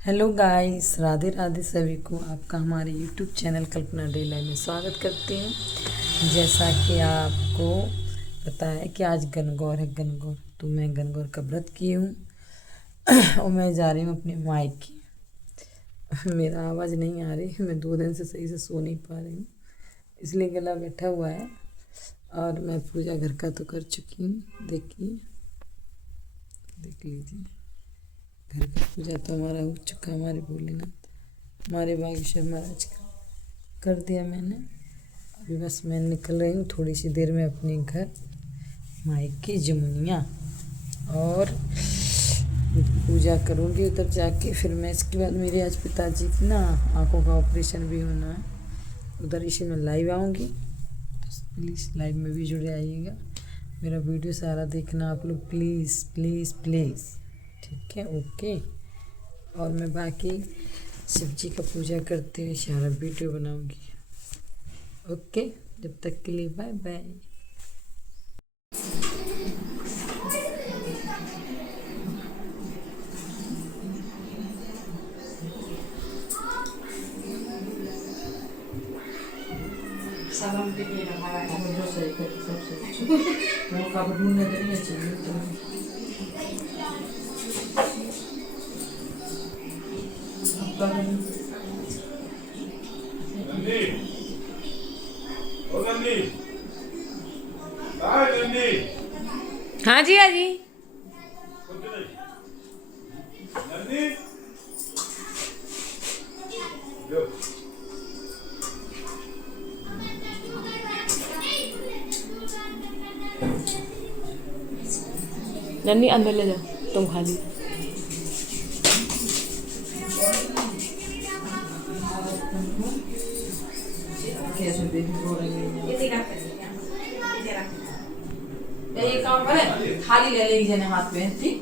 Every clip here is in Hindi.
हेलो गाइस, राधे राधे सभी को। आपका हमारे यूट्यूब चैनल कल्पना डेली में स्वागत करती हूँ। जैसा कि आपको पता है कि आज गणगौर है। गणगौर तो मैं गणगौर का व्रत की हूँ और मैं जा रही हूँ अपने मायके। मेरा आवाज़ नहीं आ रही, मैं 2 दिन से सही से सो नहीं पा रही हूँ, इसलिए गला बैठा हुआ है। और मैं पूजा घर का तो कर चुकी हूँ। देखिए, देख लीजिए, घर का पूजा तो हमारा हो चुका। हमारे भोलेनाथ, हमारे बागेश्वर महाराज का कर दिया मैंने। अभी बस मैं निकल रही हूँ थोड़ी सी देर में अपने घर मायके जमुनिया, और पूजा करूँगी उधर जाके। फिर मैं इसके बाद मेरे आज पिताजी की ना आँखों का ऑपरेशन भी होना है, उधर इसी में लाइव आऊँगी। तो प्लीज़ लाइव में भी जुड़े आइएगा, मेरा वीडियो सारा देखना आप लोग, प्लीज़ प्लीज़ प्लीज़। ठीक है, ओके। और मैं बाकी शिव जी का पूजा करते हुए सारा वीडियो बनाऊंगी। ओके, जब तक के लिए बाय बाय। सामान भी नहीं हमारा है, जो सही कर सबसे वो कब ढूंढने तो नहीं चाहिए तो नंदी, ओ नंदी, कहाँ है नंदी? हाँ जी, हाँ जी। कुछ नहीं। नंदी, लो। नन्ही अंदर ले जाओ, तुम खा ली। कैसे बेबी रो रही है। ये काम करे, थाली ले लेगी जने हाथ में, ठीक,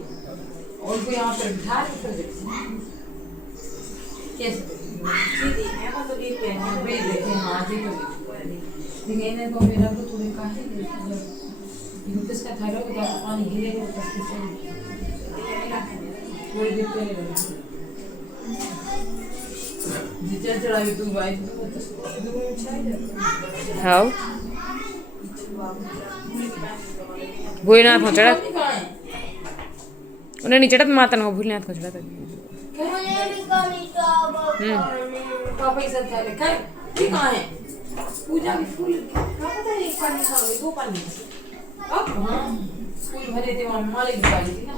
और को यहाँ पर बिठा के फिर देखिए कैसे सीधी है। मतलब ये पे है वे देखे। हाँ जी, तो दिखेने को मेरा तो थोड़ी काहे ये किसका था लो तो पानी गिरेगा तो कैसे कोई भी पे जितना चढ़ाई तू भाई हाँ भूलनाथ को चढ़ा, उन्हें नहीं चढ़ा माता को भूलनाथ को चढ़ा था। पापा ही सब खा ले ठीक है। पूजा की फूल क्या पता है, एक पानी खाओगे 2 पानी अब। हाँ, फूल भरे थे वहाँ, मालिक डाली थी ना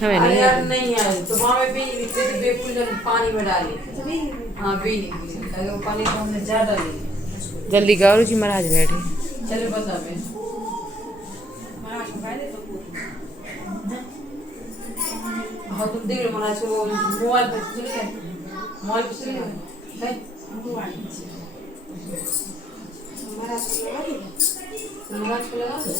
हमें नहीं यार, है। नहीं आए तो वहाँ में भी लिखते थे बेफूल जब पानी में डाले। हाँ, भी नहीं वो पानी को हमने ज्यादा डाली। जल्दी करो जी, महाराज बैठे। चलो बता मैं हाँ तुम देख लो महाराज को मोबाइल पर सुन ले, मोबाइल पर सुन ले महाराज को लगा दो।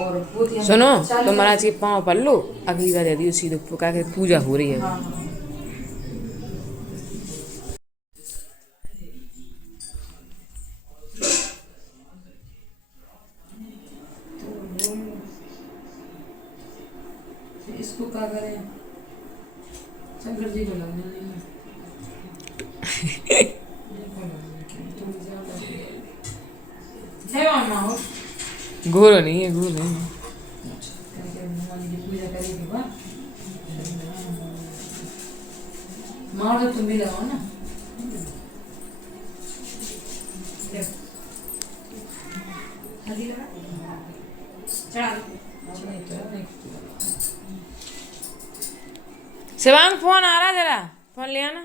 और पोथी सुनो, तो महाराज के पाँव पर लो, अगली बार दे दियो सीधे पुकार के पूजा हो रही है। हाँ हाँ इसको क्या करें, शंकर जी को लगने नहीं है मामा हो घोरो नहीं है, घोरो नहीं है। भगवान की पूजा करेगी बा माँ तो तुम भी लगाओ ना। हल्दी लगा चढ़ा शिवांग फोन आ रहा, जरा फोन ले आना।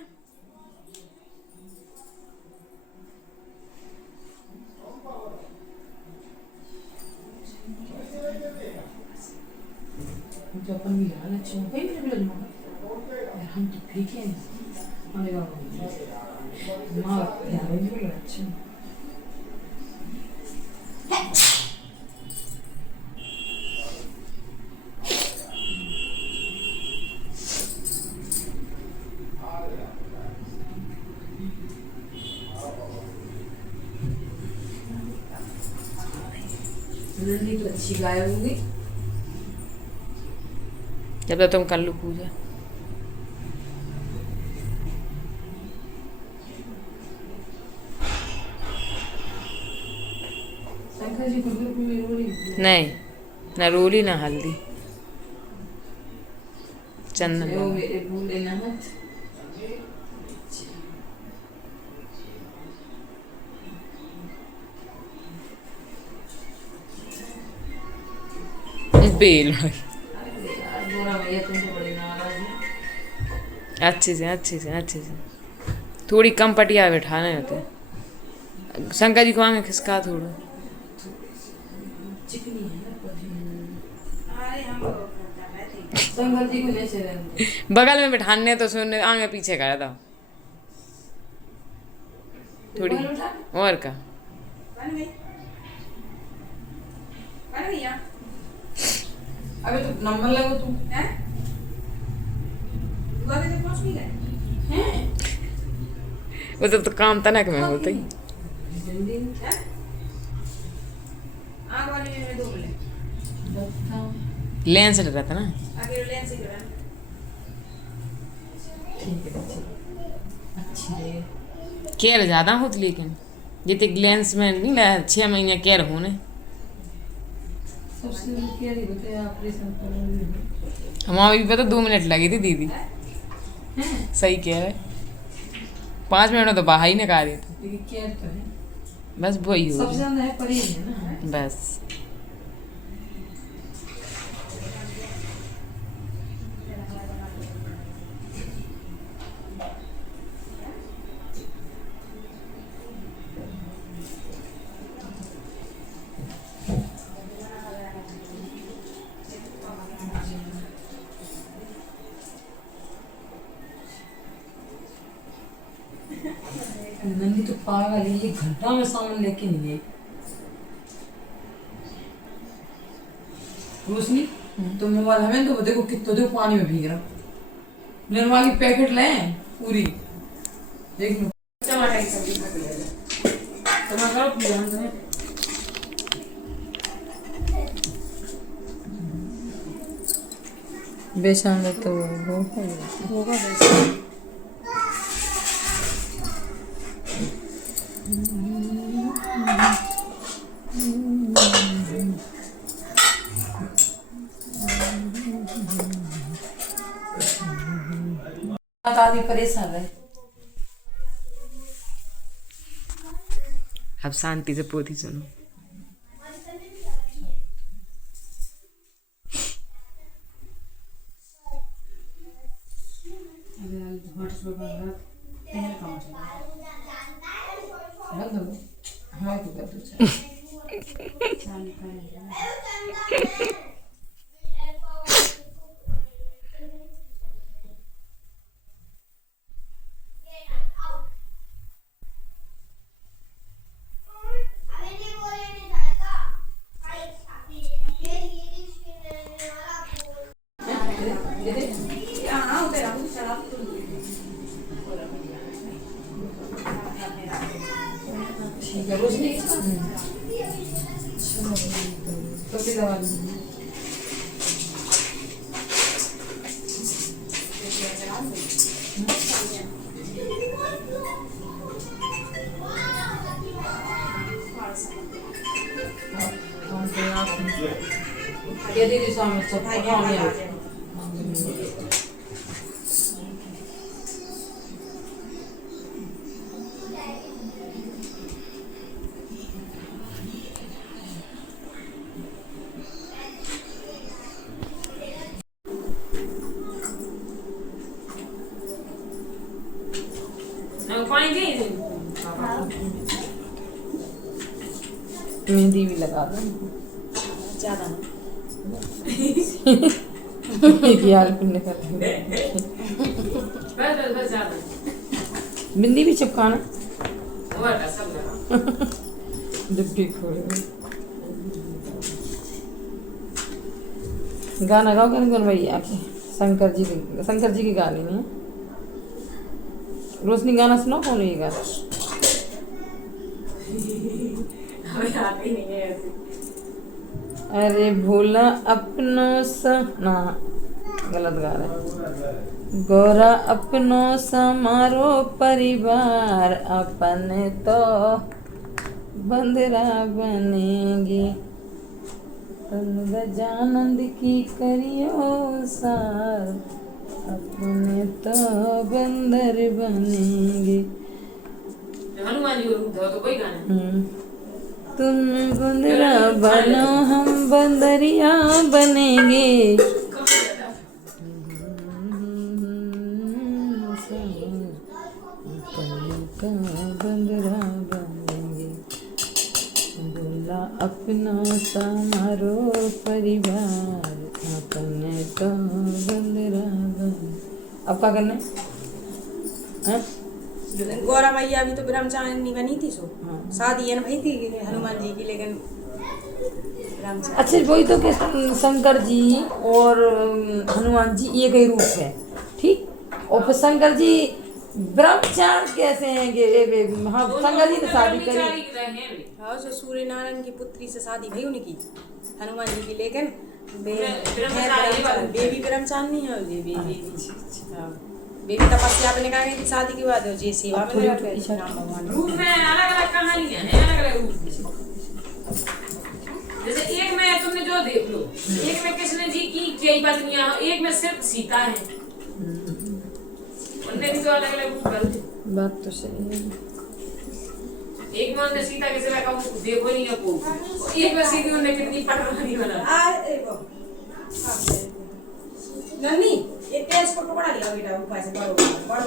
तो अपन भी लगा अच्छे हो भाई मेरे ब्लड में यार, हम तो ठीक है हमें माँ यार भी ब्लड अच्छे नंदी तो अच्छी गाय होगी। जब तक तुम कर लो पूजा। नहीं, ना रोली ना हल्दी, चंदन लगा। बेल अच्छे से अच्छे से अच्छे से, थोड़ी कम पटिया बैठाने होते। शंकर जी को आगे खिसका थोड़ा। बगल में बैठाने तो सुनने आगे पीछे कर दो थोड़ी और का। अबे तो नंबर लगो तू हैं? दुआ में तो पहुंच भी गए हैं। वो तो काम तनक में होता ही। आग वाले में दो बोले लेंस रहता ना, आगे लेंस ही करा। ठीक है अच्छी है। केयर ज़्यादा होती लेकिन जितने लेंस में नहीं लगा 6 महीने केयर होने। सबसे केयर ही होते हैं ऑपरेशन करने। हमारे भी पता 2 मिनट लगी थी दीदी। सही कह रहे, 5 मिनट में तो बाहर ही निकाल रही थी। लेकिन केयर तो है, बस वही हो सबसे ज्यादा है परहेज है ना। बस। नंदी तो पागल है, ये घंटा में सामान लेके नहीं आई। रोशनी तो मोबाइल हमें तो देखो कितना देखो पानी में भीग रहा। निर्मा की पैकेट लें पूरी देख लो। टमाटर की सब्जी खा के ले ले। टमाटर पूरा हमने बेसन तो होगा बेसन। आदमी परेशान है। अब शांति से पोथी सुनो। रोशनी ये दीदी सामने सब मेहंदी भी लगा दो ज़्यादा यार बस ज़्यादा बिंदी भी चिपकाना सब लगा। डिब्बी खोल गाना गाओ कौन भाई आपके शंकर जी के गाने नहीं रोशनी गाना सुनो कौन ये गाना हमें आता ही नहीं है ऐसे। अरे भोला अपना सा ना गलत गा रहा है। गोरा अपनो समारो परिवार अपने तो बंदरा बनेंगे, तुम गजानंद की करियो सार अपने तो बंदर बनेंगे। हनुमान जी को रूप धो तो कोई गाना तुम बंदरा बनो हम बंदरिया बनेंगे, बंदरा बनेंगे, बोला अपना समारो परिवार अपने तो बंदरा बने। अब क्या करना है? गौरा मैया भी तो ब्रह्मचारिणी बनी थी सो हाँ। शादी है भाई थी हनुमान जी की, लेकिन ब्रह्मचारिणी। अच्छा वही तो कि शंकर जी और हनुमान जी एक ही रूप है, ठीक। और फिर शंकर जी ब्रह्मचारी कैसे हैं कि हाँ शंकर जी ने शादी करी। हाँ सो सूर्य नारायण की पुत्री से शादी भई उनकी हनुमान जी की, लेकिन बेबी ब्रह्मचारिणी है बेबी। हाँ बेबी तपस्या आपने कहा कि शादी के बाद जी सेवा में लगा के राम भगवान रूप में अलग-अलग कहानियां हैं, अलग-अलग रूप। जैसे एक में तुमने जो देख लो, एक में कृष्ण जी की कई पत्नियां, एक में सिर्फ सीता है, उनने भी तो अलग-अलग रूप बदले। बात तो सही है। एक में उन्होंने सीता के सिवा का देखो नहीं आपको, एक में सीधी उन्होंने कितनी पटरानी बना। नन्नी एक तेज को टुकड़ा लिया बेटा ऊपर से बड़ो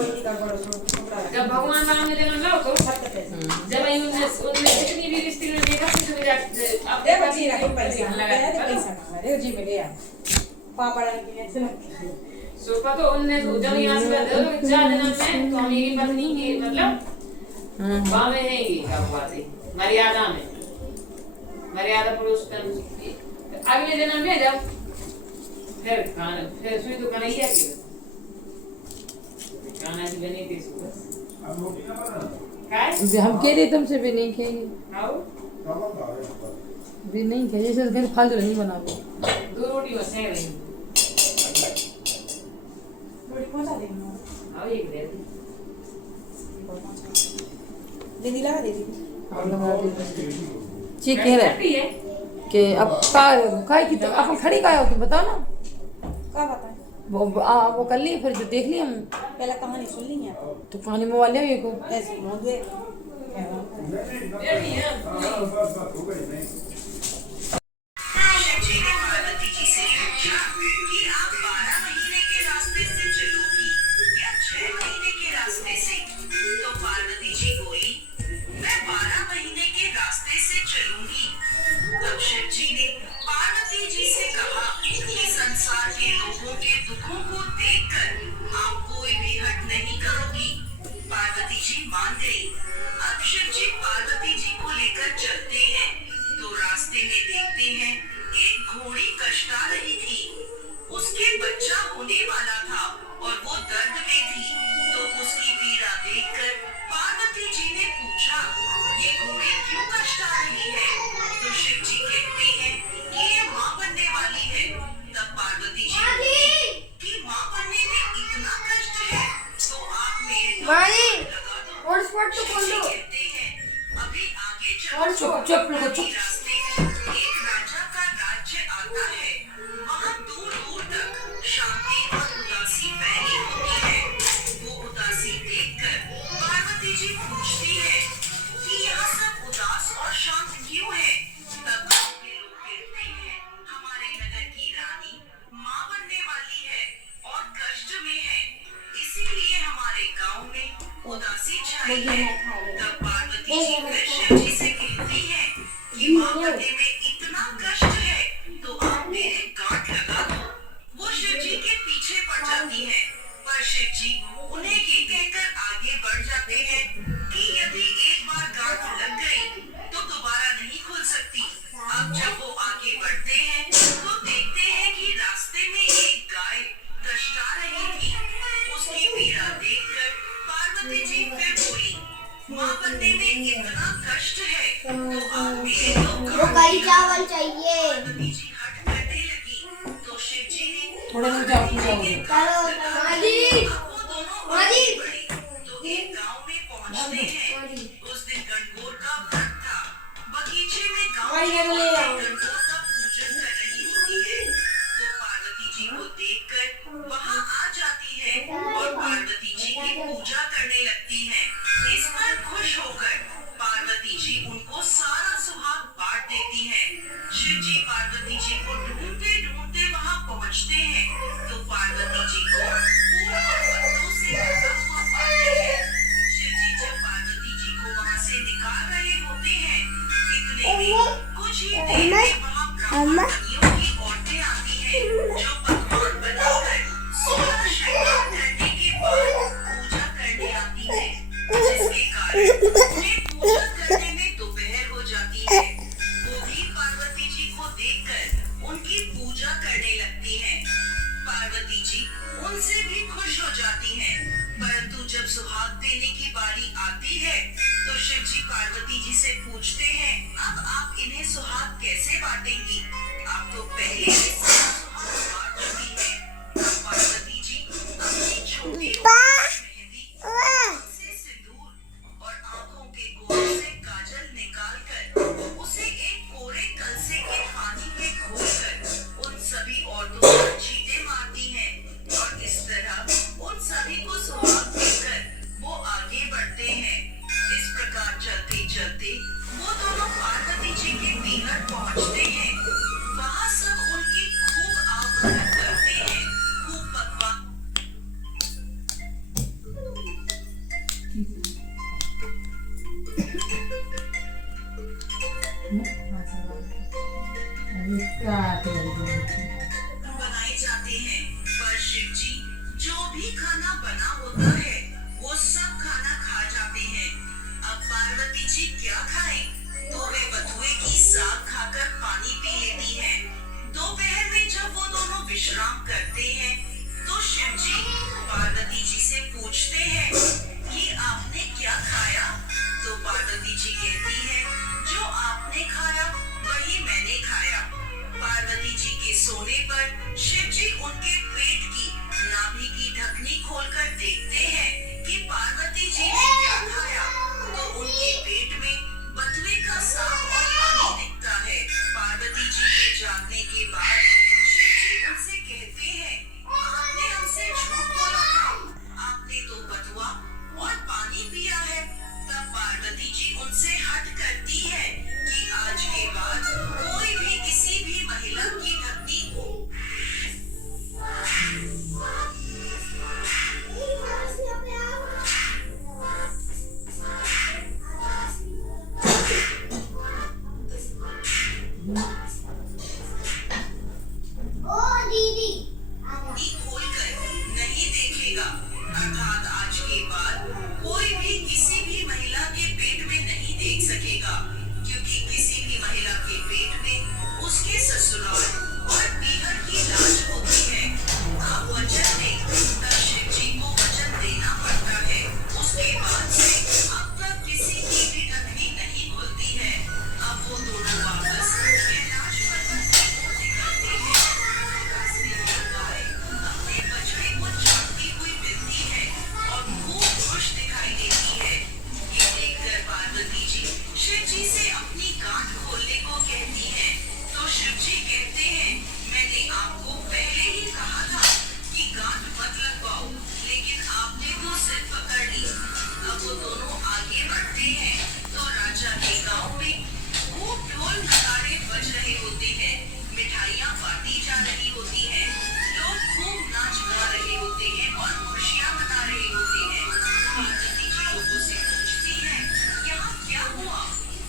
इतनी का बड़ो टुकड़ा। जब भगवान राम ने जन्म लिया तो जब उनने जितनी भी स्त्री ने देखा कुछ भी अब देखो जी रखो पैसा लगा जी में ले आ पापा ने के लिए सोफा तो उनने जब यहाँ से जब जन्म में तो हम ये पत्नी की मतलब बामे है ये क्या हुआ थे मर्यादा पुरुषोत्तम अगले जन्म में जब फिर सुई तो कन्हैया की कान्हा जी बने थे सुबह। अब रोटी ना बना काय हम कह रहे तुमसे भी नहीं खाएंगे, खाओ भी नहीं खाइए, ऐसे घर फालतू नहीं बना लो। 2 रोटी बस है रही रोटी पहुंचा देंगे आओ एक दे दीदी लगा दे आप लगा दीजिए। जी कह रहे है कि अब काय की तो अपन खड़ी काय हो कि बताओ ना। क्या बताएं वो कर लिए फिर जो देख लिया हम पहले कहानी सुन ली है तो कहानी मोबाइल ले को ऐसे मौजूद रेडी है बस हो गई नहीं। शिवजी ने पार्वती जी से पूछा कि आप 12 महीने के रास्ते से चलोगी या 6 महीने के रास्ते से? तो पार्वती जी बोली, मैं 12 महीने के रास्ते से चलूंगी। तब शिव जी ने पार्वती जी से कहा कि संसार के लोगों के दुखों को देखकर आप कोई भी हट नहीं करोगी। पार्वती जी मान गई। अब शिव जी पार्वती जी को लेकर चलते हैं तो रास्ते में देखते हैं एक घोड़ी कष्टा रही थी। उसके बच्चा होने वाला था और वो दर्द में थी। तो उसकी पीड़ा देखकर पार्वती जी ने पूछा, ये घोड़ी क्यों कष्टा रही है? तो शिव जी कहते हैं कि ये माँ बनने वाली है। तब पार्वती जी बोली कि माँ बनने में इतना कष्ट है तो आप मेरे लगा दो। शिव जी कहते हैं, अभी आगे चलो। चुप रास्ते में एक राजा का राज्य आता है। वहाँ दूर दूर तक शांति और उदासी फैली होती है। वो उदासी देखकर पार्वती जी पूछती है कि यहाँ सब उदास और शांत क्यों है? तब गाँव के लोग कहते हैं, हमारे नगर की रानी माँ बनने वाली है और कष्ट में है, इसीलिए हमारे गाँव में उदासी छाई है। तब पार्वती जी फिर शिव जी से कहती है कि माँ बनने में इतना कष्ट है तो आप मेरे गांठ लगा दो। वो शिव जी के पीछे पड़ जाती है, पर शिव जी उन्हें ये कहकर आगे बढ़ जाते हैं कि यदि एक बार गांठ लग गई तो दोबारा नहीं खुल सकती। अब जब वो आगे बढ़ते हैं तो देखते हैं कि रास्ते में एक गाय कष्टा रही थी। उसकी पीड़ा देखकर पार्वती जी फिर बोली, माँ बनने में इतना कष्ट है तो आप मेरे दो गांठ करी चावल चाहिए। पार्वती जी हट करने लगी तो शिव जी ने थोड़े में जाओ पूजा हो तो एक गांव में पहुंचते हैं। उस दिन गणगौर का व्रत था। बगीचे में गांव की औरतें गणगौर का पूजन कर रही होती है। वो पार्वती जी को देखकर वहां आ जाती है और पार्वती जी की पूजा करने लगती है। इस पर खुश होकर पार्वती जी उनको सारा सुहाग बांट देती हैं। शिव जी पार्वती जी को ढूंढते ढूंढते वहां पहुंचते हैं तो पार्वती जी को फूल और पत्तों से ढका हुआ पाते हैं। शिव जी जब पार्वती जी को वहां से निकाल रहे होते हैं, इतने में कुछ ही देर में वहां ब्राह्मणियों की औरतें आती हैं जो पकवान बनाकर 16 श्रृंगार करने के बाद पूजा करने आती हैं, जिसके कारण उन्हें पूजा करने में दोपहर हो जाती है। वो भी पार्वती जी को देखकर उनकी पूजा करने लगती हैं। पार्वती जी उनसे भी खुश हो जाती हैं, परंतु जब सुहाग देने की बारी आती है तो शिव जी पार्वती जी से पूछते हैं, अब आप इन्हें सुहाग कैसे बांटेंगी? आप तो पहले ही सारा सुहाग बांट चुकी हैं। तब पार्वती जी अपनी छोटी मेहंदी से सिंदूर और आंखों के गोल से काजल निकालकर उसे एक कोरे कलसे के पानी में घोलकर उन सभी औरतों पर छींटे मारती हैं और इस तरह उन सभी को सुहाग देकर वो आगे बढ़ते हैं। इस प्रकार चलते चलते वो दोनों पार्वती जी के पीहर पहुंचते हैं। वहां सब उनकी खूब आभूषण करते हैं, खूब पकवान बनाए जाते हैं। पर शिव जी जो भी खाना बना होता है वो सब खाना खा जाते हैं। अब पार्वती जी क्या खाएं? तो वे बथुए की साग खाकर पानी पी लेती हैं। दोपहर में जब वो दोनों विश्राम करते हैं तो शिव जी पार्वती जी से पूछते हैं कि आपने क्या खाया? तो पार्वती जी कहती है, जो आपने खाया वही मैंने खाया। पार्वती जी के सोने पर शिव जी उनके पेट की नाभि की ढकनी खोलकर देखते हैं कि पार्वती जी ने क्या खाया। तो उनके पेट में बथुए का साग और पानी दिखता है। पार्वती जी के जागने के बाद शिव जी उनसे कहते हैं, आपने हमसे झूठ बोला था, आपने तो बथुआ और पानी पिया है। तब पार्वती जी उनसे हट करती है कि आज के बाद कोई भी किसी भी महिला की ढकनी को खोलकर नहीं देखेगा। अर्थात आज के बाद कोई भी किसी भी महिला के पेट में नहीं देख सकेगा, क्योंकि किसी भी महिला के पेट में उसके ससुराल और पीहर की लाज होती है। अब वचन दे तब शिव जी को वचन देना पड़ता है। उसके बाद से अब तक किसी की भी ढकनी नहीं खुलती है। अब वो दोनों वापस कैलाश पर्वत की ओर निकलते हैं। रास्ते में गाय अपने बछड़े को चाटती हुई मिलती है और खूब खुश दिखाई देती है। ये देखकर पार्वती जी शिव जी से अपनी गांठ खोलने को कहती है तो शिव जी कहते हैं, मैंने आपको पहले ही कहा था कि गांठ मत लगवाओ, लेकिन आपने तो सिर पकड़ ली। अब वो दोनों आगे बढ़ते हैं तो राजा के गांव में खूब ढोल नगाड़े बज रहे होते हैं, मिठाइयाँ बांटी जा रही होती हैं, लोग खूब नाच गा रहे होते हैं और खुशियाँ मना रहे होते हैं। पार्वती जी लोगों से पूछती है, यहाँ क्या हुआ?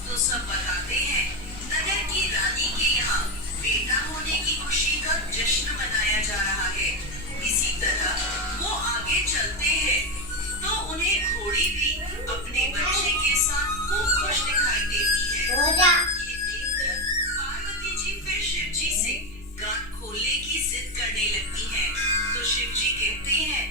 तो सब बताते हैं, नगर की रानी के यहाँ बेटा होने की खुशी का जश्न मनाया जा रहा है। इसी तरह वो आगे चलते हैं तो उन्हें घोड़ी भी अपने बच्चे के साथ खूब खुश दिखाई देती है। ये देखकर पार्वती जी फिर शिव जी से गांठ खोलने की जिद करने लगती हैं। तो शिव जी कहते हैं,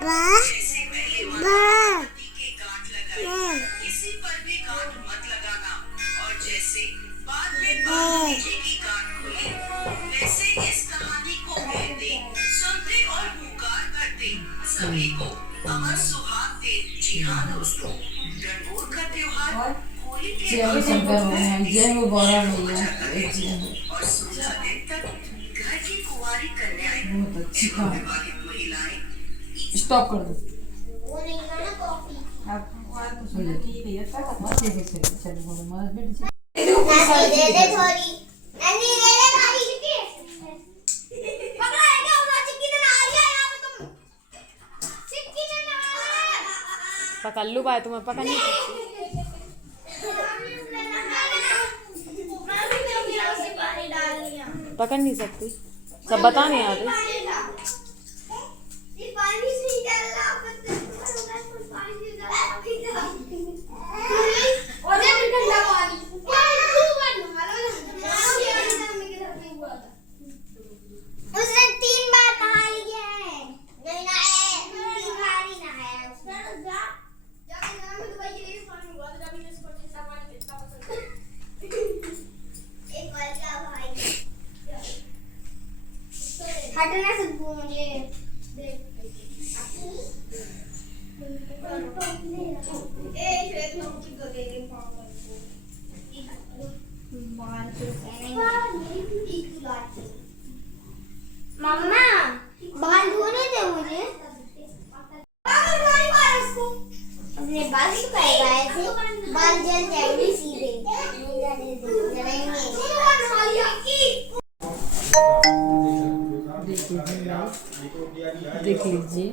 जैसे पहले पति के गांठ लगाए, किसी पर भी गांठ मत लगाना। और जैसे बाद में भतीजे की गांठ खुली, वैसे इस कहानी को कहते, सुनते और पुकार करते सभी को अमर सुहाग दे। जी हाँ दोस्तों, गणगौर का त्योहार होली के जय हो शंकर भगवान, जय हो गौरा मैया। और 16 दिन तक घर की कुंवारी कन्याएं बहुत अच्छी एवं विवाहित महिलाएं स्टॉप कर दो। पकड़ लू भाई, तुम्हें पकड़ नहीं सकती। पकड़ नहीं सकती, सब बताने आते। उसने 3 बार नहा लिया है। नहीं नहाया है, 3 बार ही नहाया है उसने। एक बार क्या भाई हटना से मुझे मम्मा बाल धोने दे मुझे। अपने बाल सुखाए गए थे, बाल जल जाएंगे सीधे। देख लीजिए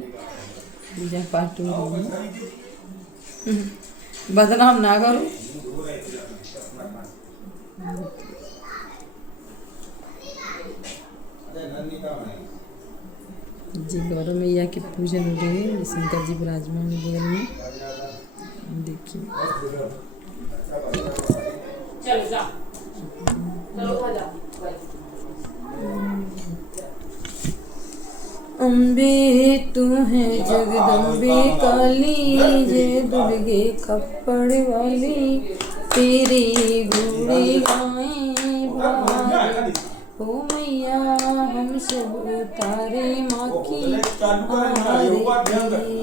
पूजा पाठ हो रही है। बदनाम ना करो। जी गौरा मैया की पूजन हो रही है, शंकर जी विराजमान है बगल में। देखिए चलो जा, चलो खा जा। अम्बे तू है जगदम्बे काली, जय दुर्गे कपड़ वाली, तेरे गुणे गाएं बाहर। ओ मैया हम सब उतारे माँ की आरती।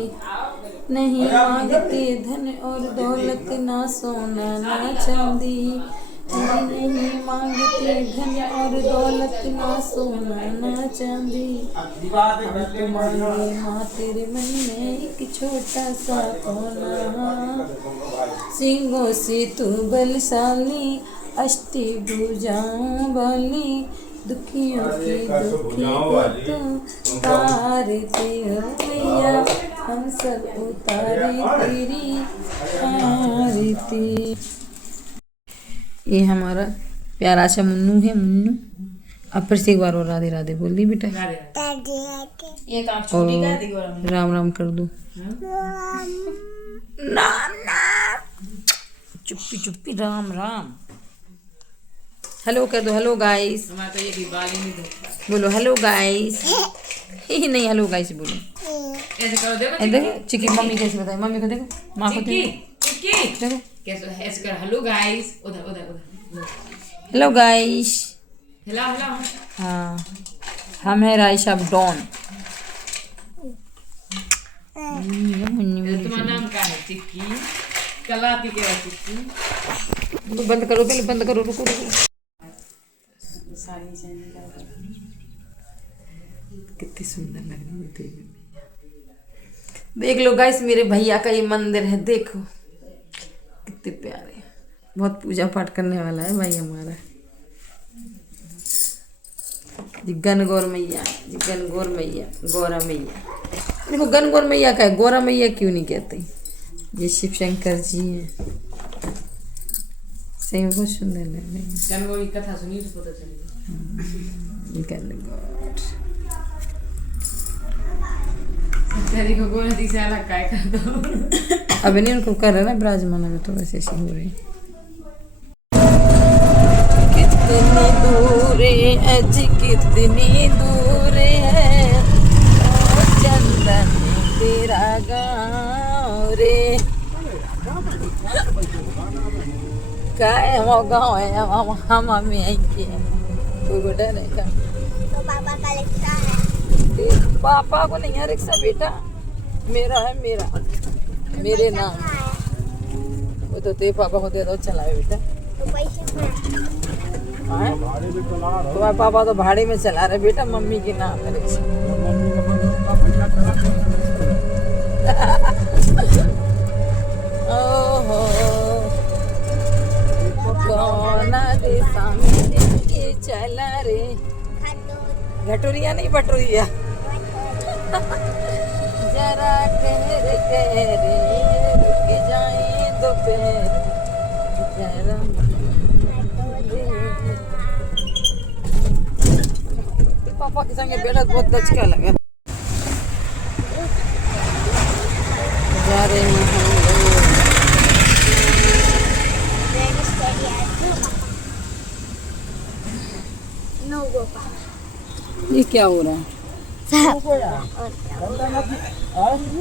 नहीं मांगते धन और दौलत, ना सोना ना चांदी। नहीं मांगते धन और दौलत, ना सोना ना चांदी। हम तो मांगे माँ तेरे मन में एक छोटा सा कोना। सिंगों से तू बलशाली, अष्टी भुजाओं वाली, दुखियों की दुखी को तू तारते हो मैया। हम सब उतारे तेरी आरती। ये हमारा प्यारा सा मुन्नू है, मुन्नू। अब फिर से एक बार और राधे राधे बोल दी बेटा। ये काम छोटी कर दी गौरा मैया। राम राम कर दो। राम राम, चुप्पी चुप्पी राम राम। हेलो कर दो, हेलो गाइस। हमारा तो ये भी बाल ही नहीं धोता। बोलो हेलो गाइस। ही नहीं, हेलो गाइस बोलो। ऐसे करो, देखो ए, देखो चिक्की मम्मी कैसे बताए, मम्मी को देखो, माँ को चिक्की, देखो, चिक्की देखो। कैसे ऐसे कर। हेलो गाइस, उधर उधर उधर। Hello guys. हिला हिला। हाँ हम है राइशा डॉन। तुम्हारा नाम क्या है? चिक्की कलाती के बाद चिक्की। तो बंद करो, पहले बंद करो, रुको रुको। साड़ी से कितनी सुंदर लग रही है देवी मैया। देख लो गाइस, मेरे भैया का ये मंदिर है, देखो कितने प्यारे। बहुत पूजा पाठ करने वाला है भाई हमारा। जी गणगौर मैया, जी गणगौर मैया, गौरा मैया। देखो गणगौर मैया का है, गौरा मैया क्यों नहीं कहते। ये शिव शंकर जी हैं, सही में बहुत सुंदर लग रहे हैं। गणगौर की कथा सुनी तो पता चलेगा। गणगौर तेरी को गोरा दी से अलग काय कर दो। अभी नहीं, उनको कर रहा ना विराजमान में, तो वैसे ऐसे हो रही। कितनी दूर अज कितनी दूर है ओ चंदन के मेरा गाँव रे काय हम गाँव है हम मम्मी आई के कोई गोटा नहीं का तो पापा का रिक्शा है। पापा को नहीं है रिक्शा बेटा, मेरा है, मेरे नाम। वो तो तेरे पापा को दे दो चलाए बेटा। तो पैसे में हाँ? तुम्हारे पापा तो भाड़े में चला रहे बेटा, मम्मी के नाम है रिक्शा। ओहो कौन देशा में के चला रे, घटोरिया नहीं बटोरिया। जरा कहर कहरे रुक जाए दोपहर जरा पापा के संगे बैठा बहुत अच्छा लगा। जा रहे हैं हम लोग। ये क्या हो रहा है?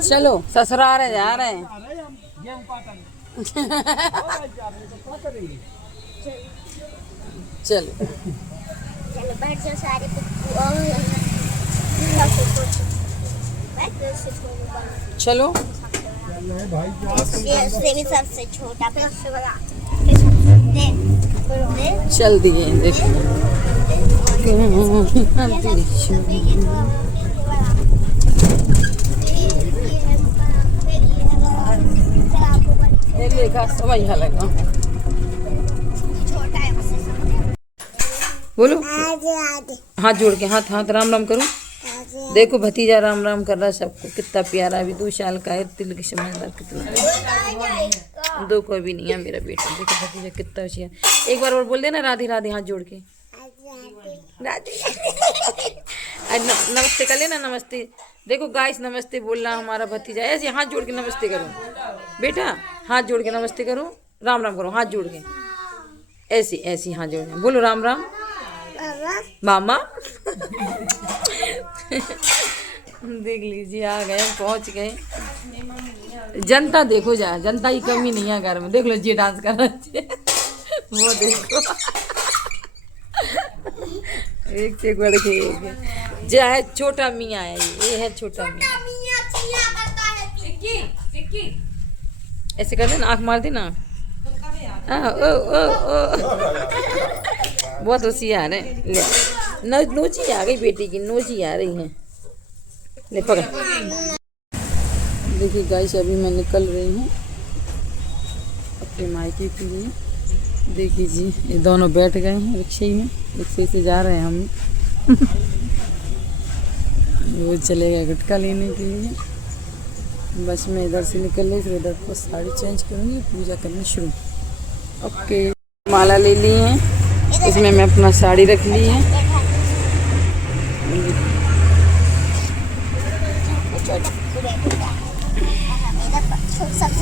चलो ससुराल जा रहे हैं। चलो चलो बैठ जाओ सारे चलो उससे भी सबसे छोटा फिर उससे बड़ा चल दिए देखो। लेखा समझ लगा। छोटा है उससे समझ। बोलो आजे हाथ जोड़ के, हाथ हाथ राम राम करो। देखो भतीजा राम राम कर रहा है सबको, कितना प्यारा। अभी 2 साल का है, तिल की समझदार कितना। 2 कोई भी नहीं है मेरा बेटा। देखो भतीजा कितना होशियार। एक बार और बोल देना राधे राधे हाथ जोड़ के। राधे नमस्ते कर लेना, नमस्ते। देखो गाइस नमस्ते बोल रहा हमारा भतीजा। ऐसे हाथ जोड़ के नमस्ते करो बेटा, हाथ जोड़ के नमस्ते करो, राम राम करो हाथ जोड़ के। ऐसे ऐसे हाथ जोड़ के बोलो राम राम मामा। देख लीजिए आ गए, पहुंच गए। जनता देखो जा, जनता की कमी नहीं है घर में। देख लो जी डांस कर रहा है वो देखो। एक से बढ़ के एक जो है छोटा मियाँ है, ये है छोटा मियाँ। ऐसे कर देना, आँख मार देना। बहुत होशियार है। ले नोची आ गई बेटी की, नोची आ रही है। ले पकड़। देखिए गाइस अभी मैं निकल रही हूँ अपने मायके के लिए। देखिए जी ये दोनों बैठ गए हैं रिक्शे में, रिक्शे से जा रहे हैं हम। वो चलेगा गुटखा लेने के लिए। बस मैं इधर से निकल रही, फिर इधर को साड़ी चेंज करूँगी, पूजा करनी शुरू। ओके माला ले ली है, इसमें मैं अपना साड़ी रख ली है। सबसे